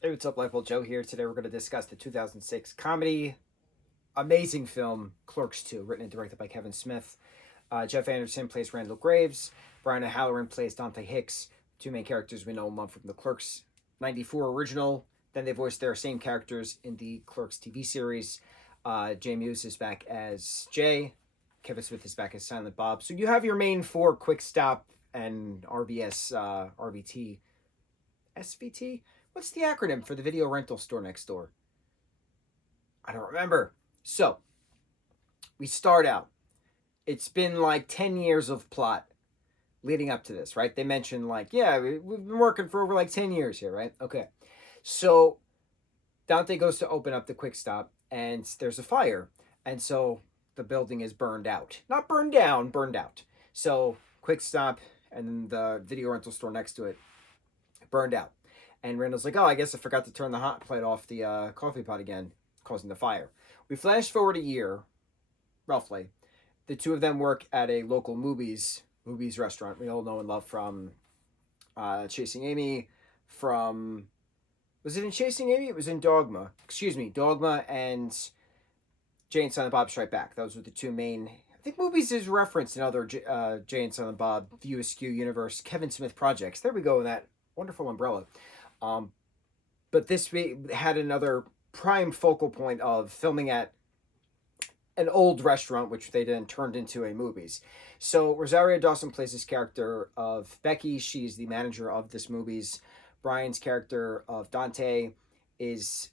Hey, what's up, lightboltjoe here. Today we're going to discuss the 2006 comedy, amazing film, Clerks 2, written and directed by Kevin Smith. Jeff Anderson plays Randall Graves. Brian O'Halloran plays Dante Hicks. Two main characters we know them from the Clerks 94 original. Then they voiced their same characters in the Clerks TV series. Jay Muse is back as Jay. Kevin Smith is back as Silent Bob. So you have your main four: Quick Stop and RVS, RVT, SVT. What's the acronym for the video rental store next door? I don't remember. So, we start out. It's been like 10 years of plot leading up to this, right? They mentioned, like, yeah, we've been working for over like 10 years here, right? Okay. So, Dante goes to open up the quick stop, and there's a fire. And so, the building is burned out. Not burned down, burned out. So, quick stop and then the video rental store next to it burned out. And Randall's like, oh, I guess I forgot to turn the hot plate off the coffee pot again, causing the fire. We flash forward a year, roughly. The two of them work at a local movies restaurant we all know and love from Chasing Amy, from... Was it in Chasing Amy? It was in Dogma. Excuse me, Dogma and Jay and Silent Bob Strike Back. Those were the two main... I think movies is referenced in other Jay and Silent Bob, View Askew universe, Kevin Smith projects. There we go, that wonderful umbrella. Um, but this had another prime focal point of filming at an old restaurant, which they then turned into a movies. So Rosario Dawson plays this character of Becky. She's the manager of this movies. Brian's character of Dante is...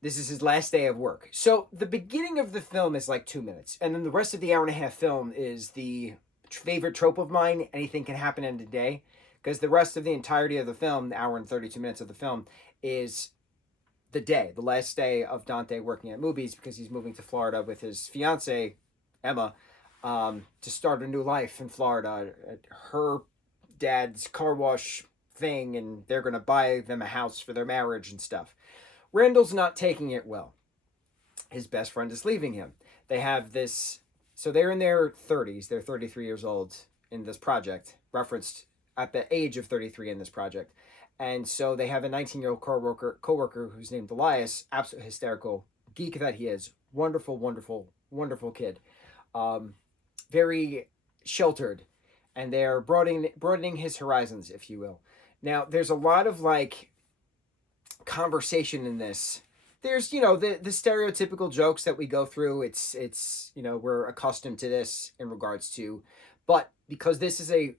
This is his last day of work. So the beginning of the film is like 2 minutes. And then the rest of the hour and a half film is the favorite trope of mine. Anything can happen in a day. Because the rest of the entirety of the film, the hour and 32 minutes of the film, is the day, the last day of Dante working at movies, because he's moving to Florida with his fiance, Emma, to start a new life in Florida at her dad's car wash thing, and they're going to buy them a house for their marriage and stuff. Randall's not taking it well. His best friend is leaving him. They have this... So they're in their 30s. They're 33 years old in this project, referenced at the age of 33 in this project. And so they have a 19-year-old co-worker who's named Elias, absolute hysterical geek that he is. Wonderful, wonderful, wonderful kid. Very sheltered. And they're broadening his horizons, if you will. Now, there's a lot of, like, conversation in this. There's, the stereotypical jokes that we go through. It's we're accustomed to this in regards to... But because this is a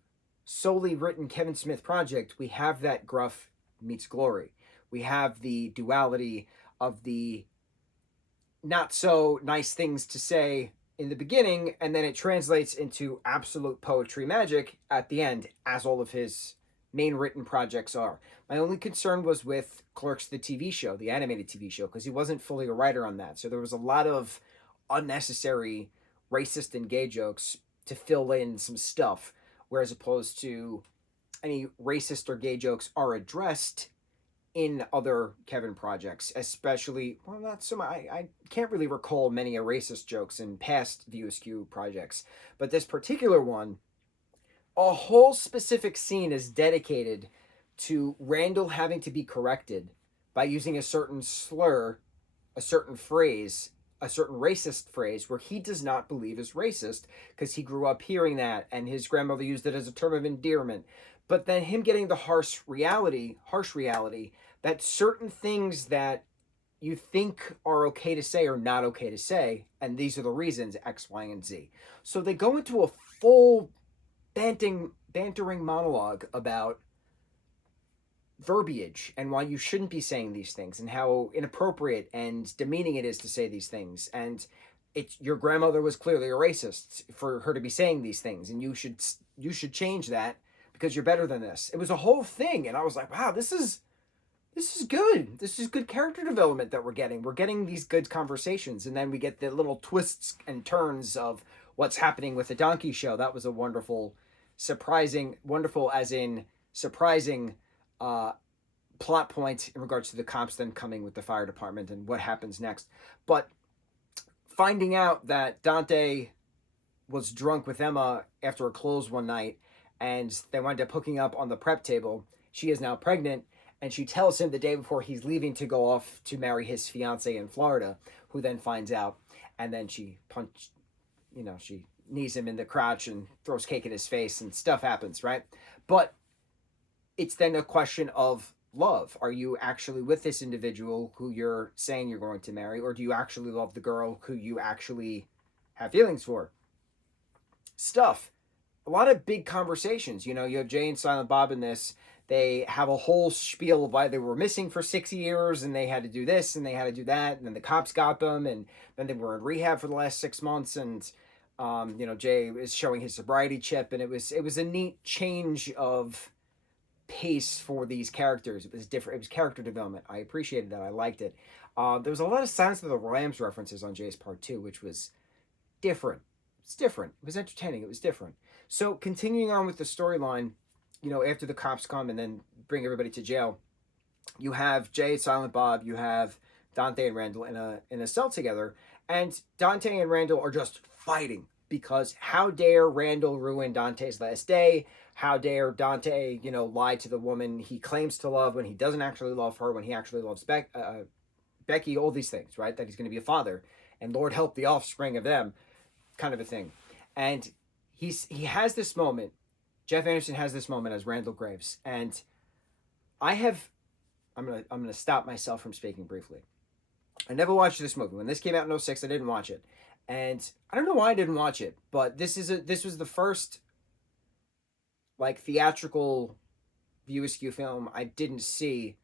solely written Kevin Smith project, we have that gruff meets glory. We have the duality of the not so nice things to say in the beginning, and then it translates into absolute poetry magic at the end, as all of his main written projects are. My only concern was with Clerks, the TV show, the animated TV show, because he wasn't fully a writer on that. So there was a lot of unnecessary racist and gay jokes to fill in some stuff, whereas opposed to any racist or gay jokes are addressed in other Kevin projects, especially, well, not so much. I can't really recall many racist jokes in past View Askew projects, but this particular one, a whole specific scene is dedicated to Randall having to be corrected by using a certain slur, a certain phrase, a certain racist phrase where he does not believe is racist because he grew up hearing that and his grandmother used it as a term of endearment. But then him getting the harsh reality that certain things that you think are okay to say are not okay to say, and these are the reasons, X, Y, and Z. So they go into a full bantering monologue about verbiage and why you shouldn't be saying these things and how inappropriate and demeaning it is to say these things, and your grandmother was clearly a racist for her to be saying these things, and you should change that because you're better than this. It was a whole thing, and I was like, wow, this is good. This is good character development that we're getting. We're getting these good conversations, and then we get the little twists and turns of what's happening with the donkey show. That was a wonderful as in surprising plot point in regards to the cops then coming with the fire department and what happens next. But finding out that Dante was drunk with Emma after a close one night, and they wound up hooking up on the prep table. She is now pregnant, And she tells him the day before he's leaving to go off to marry his fiance in Florida, who then finds out, and then she knees him in the crotch and throws cake in his face, and stuff happens, right? But it's then a question of love. Are you actually with this individual who you're saying you're going to marry, or do you actually love the girl who you actually have feelings for? Stuff. A lot of big conversations. You have Jay and Silent Bob in this. They have a whole spiel of why they were missing for 6 years, and they had to do this and they had to do that, and then the cops got them, and then they were in rehab for the last 6 months, and Jay is showing his sobriety chip, and it was a neat change of pace for these characters. It was different. It was character development. I appreciated that. I liked it. There was a lot of Silence of the Lambs references on Jay's part too, which was different. It's different. It was entertaining. It was different. So continuing on with the storyline, after the cops come and then bring everybody to jail, you have Jay, Silent Bob, you have Dante and Randall in a cell together, and Dante and Randall are just fighting because how dare Randall ruin Dante's last day? How dare Dante, lie to the woman he claims to love when he doesn't actually love her, when he actually loves Becky, all these things, right? That he's going to be a father, and Lord help the offspring of them, kind of a thing. And he has this moment. Jeff Anderson has this moment as Randall Graves, and I'm gonna stop myself from speaking briefly. I never watched this movie. When this came out in 2006, I didn't watch it, and I don't know why I didn't watch it, but this was the first theatrical View Askew film I didn't see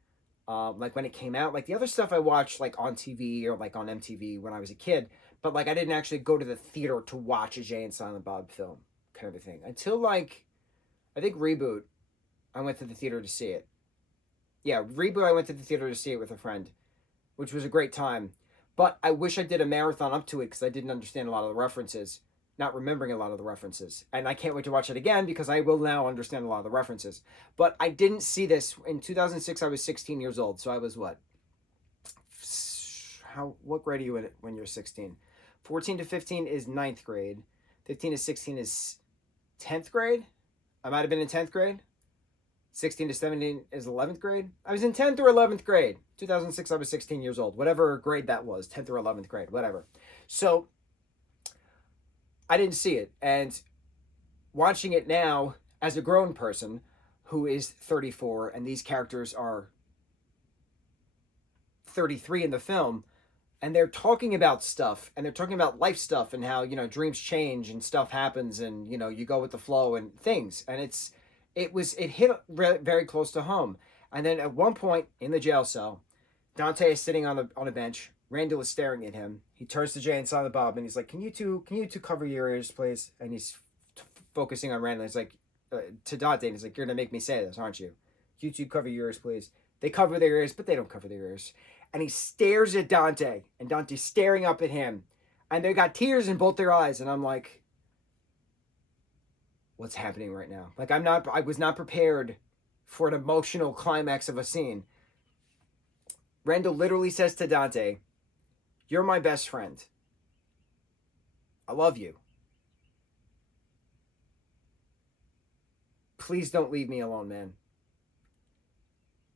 when it came out. Like the other stuff I watched on TV or on MTV when I was a kid, but I didn't actually go to the theater to watch a Jay and Silent Bob film, kind of a thing, until I think Reboot. I went to the theater to see it. Yeah, Reboot, I went to the theater to see it with a friend, which was a great time. But I wish I did a marathon up to it because I didn't understand a lot of the references, not remembering a lot of the references. And I can't wait to watch it again because I will now understand a lot of the references. But I didn't see this. In 2006, I was 16 years old. So I was what? What grade are you in when you're 16? 14 to 15 is 9th grade. 15 to 16 is 10th grade. I might have been in 10th grade. 16 to 17 is 11th grade. I was in 10th or 11th grade. 2006, I was 16 years old. Whatever grade that was, 10th or 11th grade, whatever. So I didn't see it. And watching it now as a grown person who is 34, and these characters are 33 in the film, and they're talking about stuff, and they're talking about life stuff, and how, dreams change and stuff happens, and, you go with the flow and things. And it hit very close to home. And then at one point in the jail cell, Dante is sitting on a bench. Randall is staring at him. He turns to Jay and Silent Bob, and he's like, can you two cover your ears, please? And he's focusing on Randall. He's like, to Dante, and he's like, you're going to make me say this, aren't you? You two cover your ears, please. They cover their ears, but they don't cover their ears. And he stares at Dante, and Dante's staring up at him. And they got tears in both their eyes. And I'm like, what's happening right now? I was not prepared for an emotional climax of a scene. Randall literally says to Dante, you're my best friend. I love you. Please don't leave me alone, man.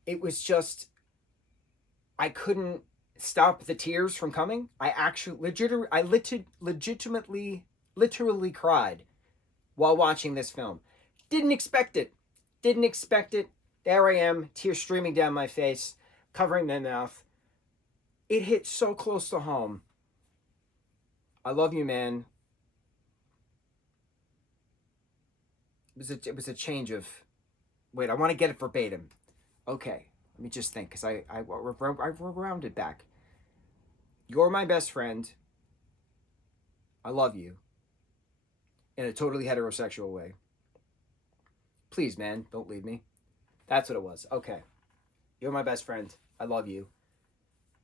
It was just, I couldn't stop the tears from coming. I actually, literally cried while watching this film. Didn't expect it. There I am, tears streaming down my face, covering my mouth. It hit so close to home. I love you, man. It was a change of, wait, I want to get it verbatim. Okay, let me just think, because I rounded back. You're my best friend. I love you. In a totally heterosexual way. Please, man, don't leave me. That's what it was. Okay. You're my best friend. I love you.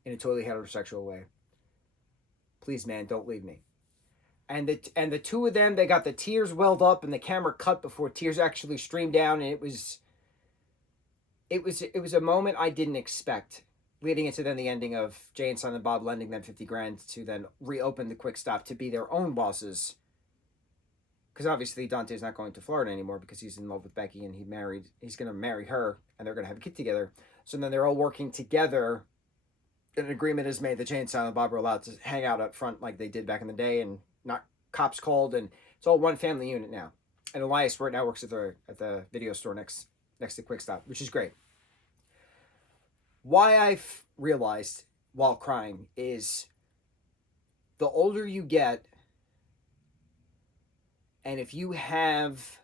In a totally heterosexual way. Please, man, don't leave me. And the two of them, they got the tears welled up, and the camera cut before tears actually streamed down, and it was a moment I didn't expect, leading into then the ending of Jay and Silent Bob lending them $50,000 to then reopen the Quick Stop to be their own bosses. Because obviously Dante's not going to Florida anymore because he's in love with Becky, and he's going to marry her, and they're going to have a kid together. So then they're all working together. An agreement is made that Jay and Silent Bob are allowed to hang out up front like they did back in the day, and not cops called, and it's all one family unit now. And Elias right now works at the video store next to Quick Stop, which is great. Why I've realized while crying is the older you get, and if you have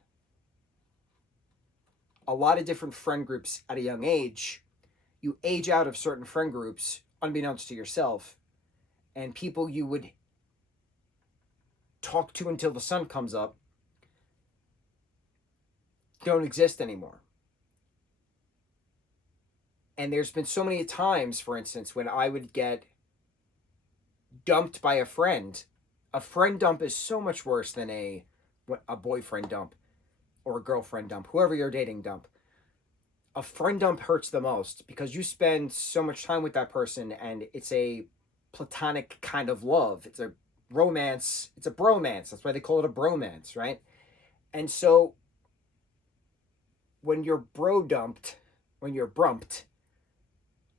a lot of different friend groups at a young age, you age out of certain friend groups unbeknownst to yourself, and people you would talk to until the sun comes up don't exist anymore. And there's been so many times, for instance, when I would get dumped by a friend. A friend dump is so much worse than a boyfriend dump or a girlfriend dump, whoever you're dating dump. A friend dump hurts the most because you spend so much time with that person, and it's a platonic kind of love. It's a romance. It's a bromance. That's why they call it a bromance, right? And so when you're brumped,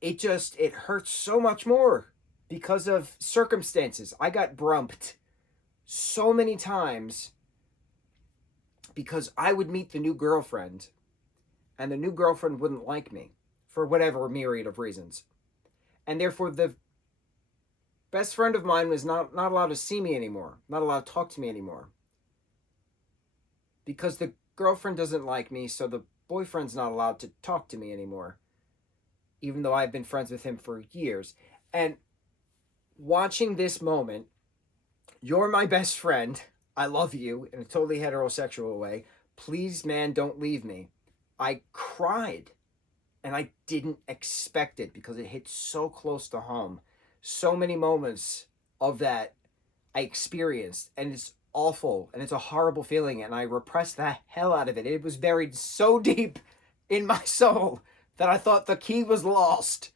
it hurts so much more because of circumstances. I got brumped so many times because I would meet the new girlfriend, and the new girlfriend wouldn't like me for whatever myriad of reasons. And therefore, the best friend of mine was not allowed to see me anymore, not allowed to talk to me anymore. Because the girlfriend doesn't like me, so the boyfriend's not allowed to talk to me anymore, even though I've been friends with him for years. And watching this moment, you're my best friend, I love you in a totally heterosexual way, please, man, don't leave me. I cried, and I didn't expect it because it hit so close to home. So many moments of that I experienced, and it's awful, and it's a horrible feeling, and I repressed the hell out of it. It was buried so deep in my soul that I thought the key was lost.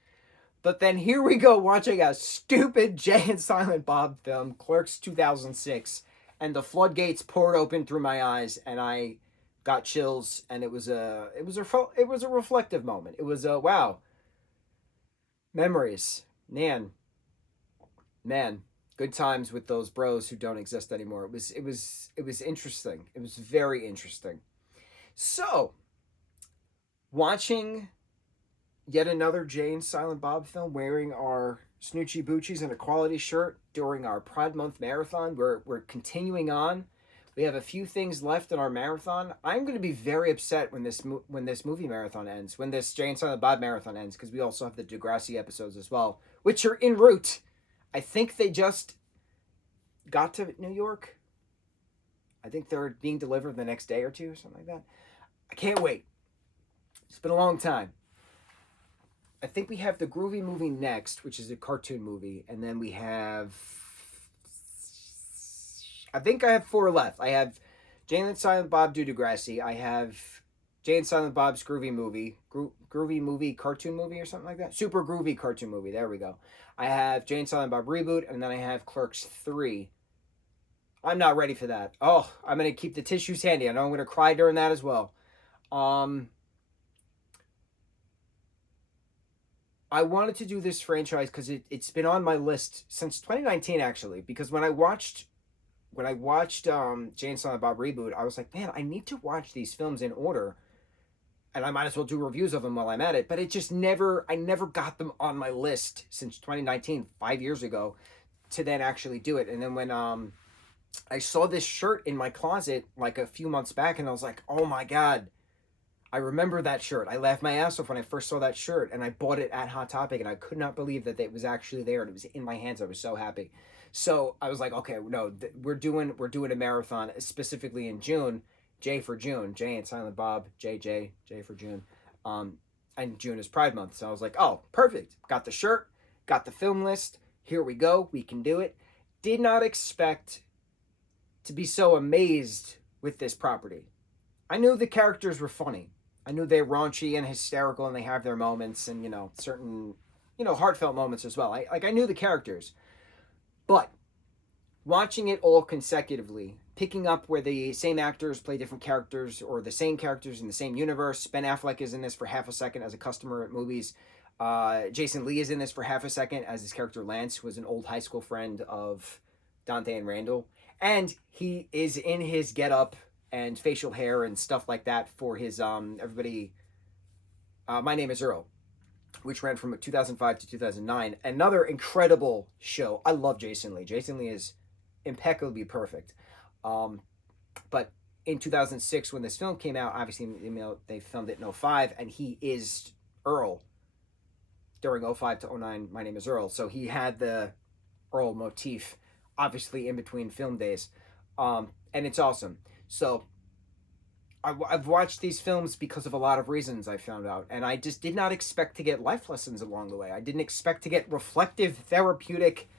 But then here we go watching a stupid Jay and Silent Bob film, Clerks 2006, and the floodgates poured open through my eyes, and I got chills, and it was a reflective moment. It was a wow. Memories. Man, good times with those bros who don't exist anymore. It was interesting. It was very interesting. So, watching yet another Jay and Silent Bob film, wearing our Snoochie Boochies and a quality shirt during our Pride Month marathon. We're continuing on. We have a few things left in our marathon. I'm going to be very upset when this movie marathon ends, when this Jay and Silent Bob marathon ends, because we also have the Degrassi episodes as well, which are en route. I think they just got to New York. I think they're being delivered the next day or two, or something like that. I can't wait. It's been a long time. I think we have the Groovy movie next, which is a cartoon movie, and then we have... I think I have 4 left. I have Jay and Silent Bob do Degrassi. I have Jay and Silent Bob's Groovy movie. Groovy movie, cartoon movie or something like that. Super Groovy cartoon movie. There we go. I have Jay and Silent Bob reboot, and then I have Clerks 3. I'm not ready for that. Oh, I'm going to keep the tissues handy. I know I'm going to cry during that as well. I wanted to do this franchise because it's been on my list since 2019, actually. Because when I watched Jay and Silent Bob reboot, I was like, man, I need to watch these films in order, and I might as well do reviews of them while I'm at it. But I never got them on my list since 2019, 5 years ago, to then actually do it. And then when I saw this shirt in my closet like a few months back, and I was like, oh my God, I remember that shirt. I laughed my ass off when I first saw that shirt, and I bought it at Hot Topic, and I could not believe that it was actually there, and it was in my hands. I was so happy. So I was like, okay, no, we're doing a marathon specifically in June, J for June, Jay and Silent Bob, J for June, and June is Pride Month. So I was like, oh, perfect. Got the shirt, got the film list. Here we go. We can do it. Did not expect to be so amazed with this property. I knew the characters were funny. I knew they're raunchy and hysterical, and they have their moments, and certain heartfelt moments as well. I knew the characters. But watching it all consecutively, picking up where the same actors play different characters or the same characters in the same universe. Ben Affleck is in this for half a second as a customer at movies. Jason Lee is in this for half a second as his character Lance, who was an old high school friend of Dante and Randall. And he is in his getup and facial hair and stuff like that for his everybody. My Name is Earl, which ran from 2005 to 2009. Another incredible show. I love Jason Lee. Jason Lee is impeccably perfect. But in 2006, when this film came out, obviously they filmed it in 05, and he is Earl during 05 to 09. My Name is Earl. So he had the Earl motif, obviously, in between film days. And it's awesome. So I've watched these films because of a lot of reasons, I found out. And I just did not expect to get life lessons along the way. I didn't expect to get reflective, therapeutic,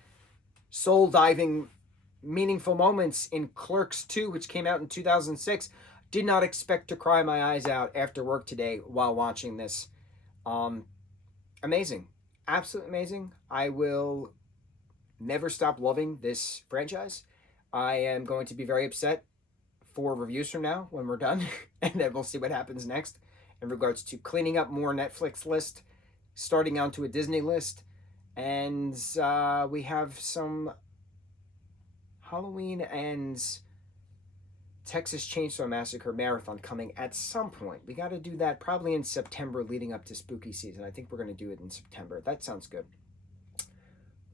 soul-diving, meaningful moments in Clerks 2, which came out in 2006. Did not expect to cry my eyes out after work today while watching this. Amazing. Absolutely amazing. I will never stop loving this franchise. I am going to be very upset 4 reviews from now when we're done, and then we'll see what happens next in regards to cleaning up more Netflix list, starting onto a Disney list, and we have some Halloween and Texas Chainsaw Massacre marathon coming at some point. We got to do that probably in September leading up to spooky season. I think we're going to do it in September. That sounds good.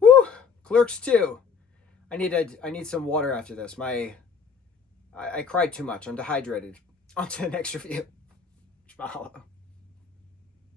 Woo! Clerks 2. I need some water after this. I cried too much. I'm dehydrated. On to the next review. Mahalo.